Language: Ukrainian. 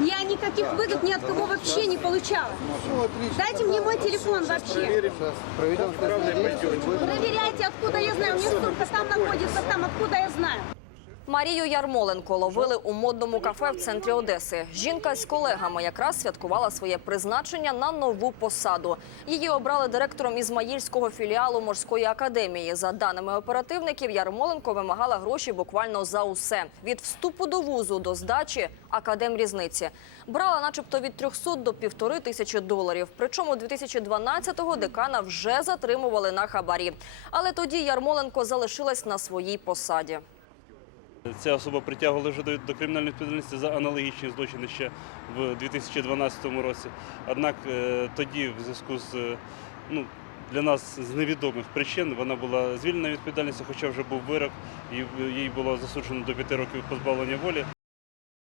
Я никаких выгод ни от кого вообще не получала. Дайте мне мой телефон вообще. Проверяйте, откуда я знаю. У меня столько там находится, там откуда я знаю. Марію Ярмоленко ловили у модному кафе в центрі Одеси. Жінка з колегами якраз святкувала своє призначення на нову посаду. Її обрали директором Ізмаїльського філіалу морської академії. За даними оперативників, Ярмоленко вимагала гроші буквально за усе від вступу до вузу до здачі академрізниці. Брала, начебто, від 300 до півтори тисячі доларів. Причому 2012-го декана вже затримували на хабарі. Але тоді Ярмоленко залишилась на своїй посаді. Ця особа притягувала вже до, кримінальної відповідальності за аналогічні злочини ще в 2012 році. Однак е, тоді, в зв'язку з е, ну, для нас з невідомих причин, вона була звільнена від відповідальності, хоча вже був вирок, і їй було засуджено до п'яти років позбавлення волі.